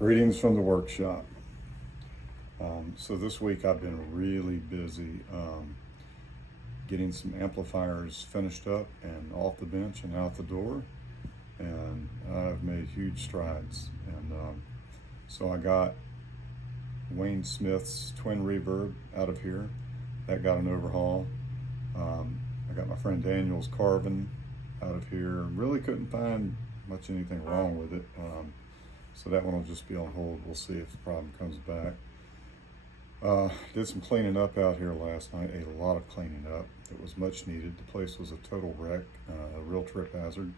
Greetings from the workshop. So this week I've been really busy getting some amplifiers finished up and off the bench and out the door, and I've made huge strides. And so I got Wayne Smith's twin reverb out of here. That got an overhaul. I got my friend Daniel's Carvin out of here. Really couldn't find much anything wrong with it. So that one will just be on hold. We'll see if the problem comes back. Did some cleaning up out here last night, a lot of cleaning up. It was much needed. The place was a total wreck, a real trip hazard.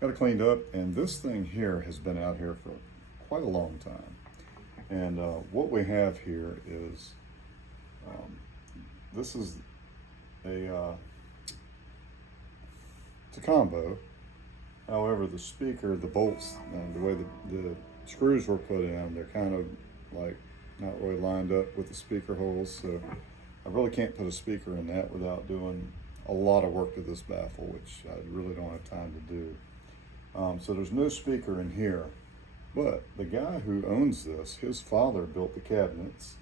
Got it cleaned up, and this thing here has been out here for quite a long time. And what we have here is, this is it's a combo. However, the speaker, the bolts, and the way the screws were put in, they're kind of like not really lined up with the speaker holes. So I really can't put a speaker in that without doing a lot of work to this baffle, which I really don't have time to do. So there's no speaker in here, but the guy who owns this, his father built the cabinets.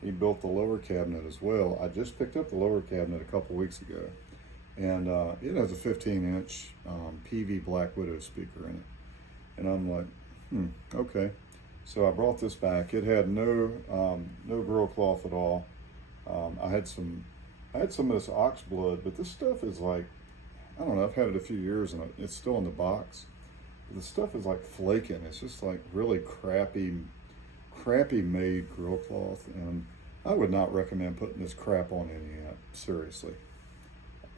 He built the lower cabinet as well. I just picked up the lower cabinet a couple weeks ago, and it has a 15-inch PV Black Widow speaker in it. And I'm like, okay. So I brought this back. It had no grill cloth at all. I had some of this ox blood, but this stuff is like, I don't know, I've had it a few years and it's still in the box. The stuff is like flaking. It's just like really crappy made grill cloth, and I would not recommend putting this crap on any amp, seriously.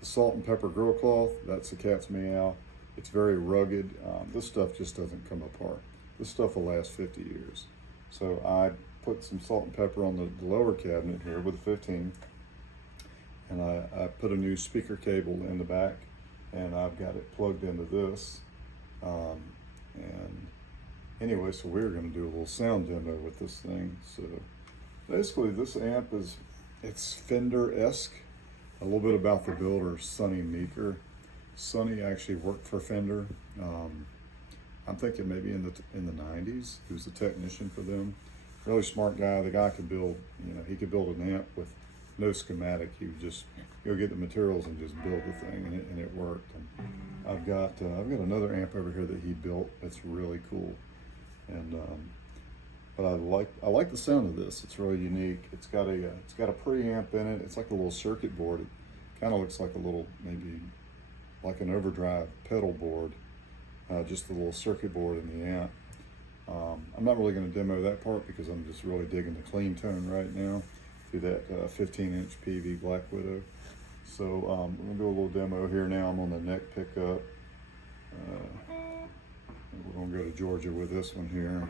The salt and pepper grill cloth, that's the cat's meow. It's very rugged. This stuff just doesn't come apart. This stuff will last 50 years. So I put some salt and pepper on the lower cabinet here with a 15, and I put a new speaker cable in the back, and I've got it plugged into this. And anyway, so we're going to do a little sound demo with this thing. So basically this amp it's Fender-esque. A little bit about the builder, Sonny Meeker. Sonny actually worked for Fender. I'm thinking maybe in the 90s. He was a technician for them. Really smart guy. The guy could build, he could build an amp with no schematic. He would just go get the materials and just build the thing, and it worked. And I've got another amp over here that he built. It's really cool. And but I like the sound of this. It's really unique. It's got a preamp in it. It's like a little circuit board. It kind of looks like a little, maybe like an overdrive pedal board. Just a little circuit board in the amp. I'm not really going to demo that part because I'm just really digging the clean tone right now through that 15-inch PV Black Widow. So I'm going to do a little demo here now. I'm on the neck pickup. We're going to go to Georgia with this one here.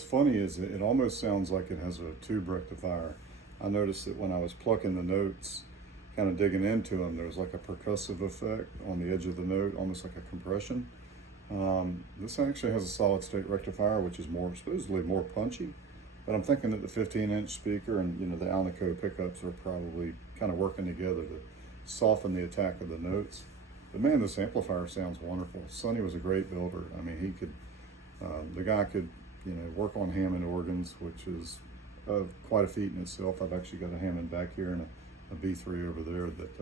what's funny is it almost sounds like it has a tube rectifier. I noticed that when I was plucking the notes, kind of digging into them, there was like a percussive effect on the edge of the note, almost like a compression. This actually has a solid state rectifier, which is supposedly more punchy, but I'm thinking that the 15-inch speaker and the Alnico pickups are probably kind of working together to soften the attack of the notes. But man, this amplifier sounds wonderful. Sonny was a great builder. I mean, the guy could work on Hammond organs, which is quite a feat in itself. I've actually got a Hammond back here and a B3 over there that,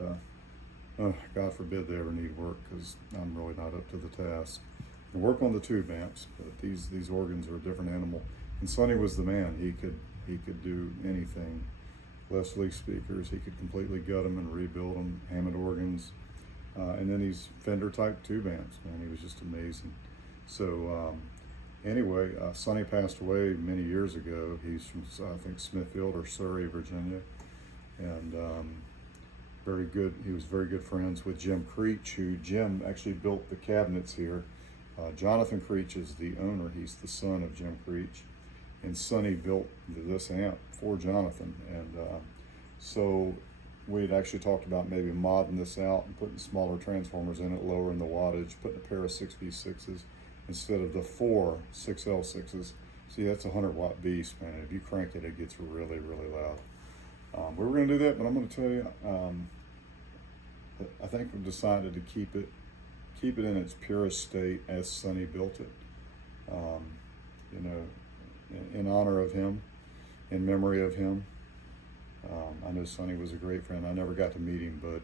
God forbid they ever need work, because I'm really not up to the task. I work on the tube amps, but these organs are a different animal. And Sonny was the man. He could do anything. Leslie speakers, he could completely gut them and rebuild them. Hammond organs, and then these Fender type tube amps. Man, he was just amazing. So anyway, Sonny passed away many years ago. He's from I think Smithfield or Surrey, Virginia, and very good. He was very good friends with Jim Creech, who Jim actually built the cabinets here. Jonathan Creech is the owner. He's the son of Jim Creech, and Sonny built this amp for Jonathan. And so we'd actually talked about maybe modding this out and putting smaller transformers in it, lowering the wattage, putting a pair of 6V6s instead of the 4 6L6s. See, that's a 100-watt beast, man. If you crank it, it gets really, really loud. We were going to do that, but I'm going to tell you, I think we've decided to keep it in its purest state as Sonny built it. In honor of him, in memory of him. I know Sonny was a great friend. I never got to meet him, but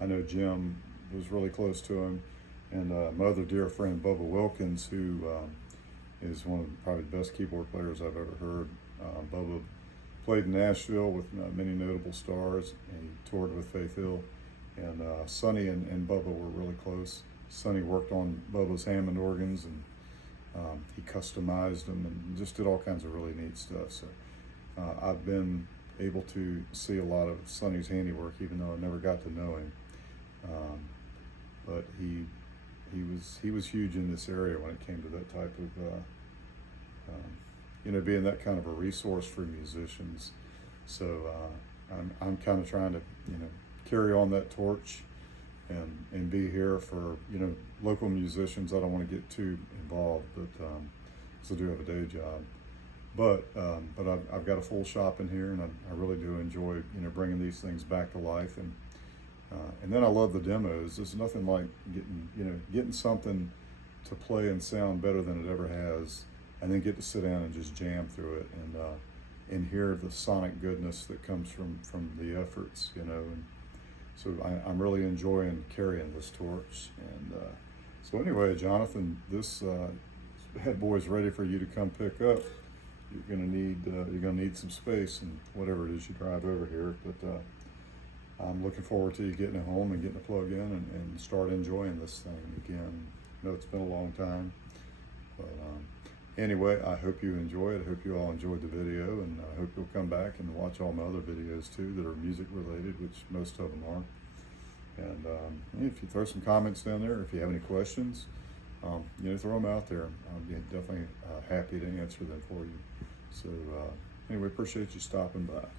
I know Jim was really close to him. And my other dear friend, Bubba Wilkins, who is one of probably the best keyboard players I've ever heard. Bubba played in Nashville with many notable stars, and he toured with Faith Hill. And Sonny and Bubba were really close. Sonny worked on Bubba's Hammond organs, and he customized them and just did all kinds of really neat stuff. So I've been able to see a lot of Sonny's handiwork, even though I never got to know him. But he was huge in this area when it came to that type of being that kind of a resource for musicians. So I'm kind of trying to carry on that torch and be here for local musicians. I don't want to get too involved, but because I do have a day job. But I've got a full shop in here, and I really do enjoy bringing these things back to life. And then I love the demos. There's nothing like getting something to play and sound better than it ever has, and then get to sit down and just jam through it and hear the sonic goodness that comes from the efforts, And so I'm really enjoying carrying this torch. And so anyway, Jonathan, this bad boy's ready for you to come pick up. You're gonna need some space and whatever it is you drive over here. But I'm looking forward to you getting it home and getting it plugged in and start enjoying this thing again. I know it's been a long time, but anyway, I hope you enjoy it. I hope you all enjoyed the video, and I hope you'll come back and watch all my other videos too that are music related, which most of them are. And if you throw some comments down there, if you have any questions, throw them out there. I'll be definitely happy to answer them for you. So anyway, appreciate you stopping by.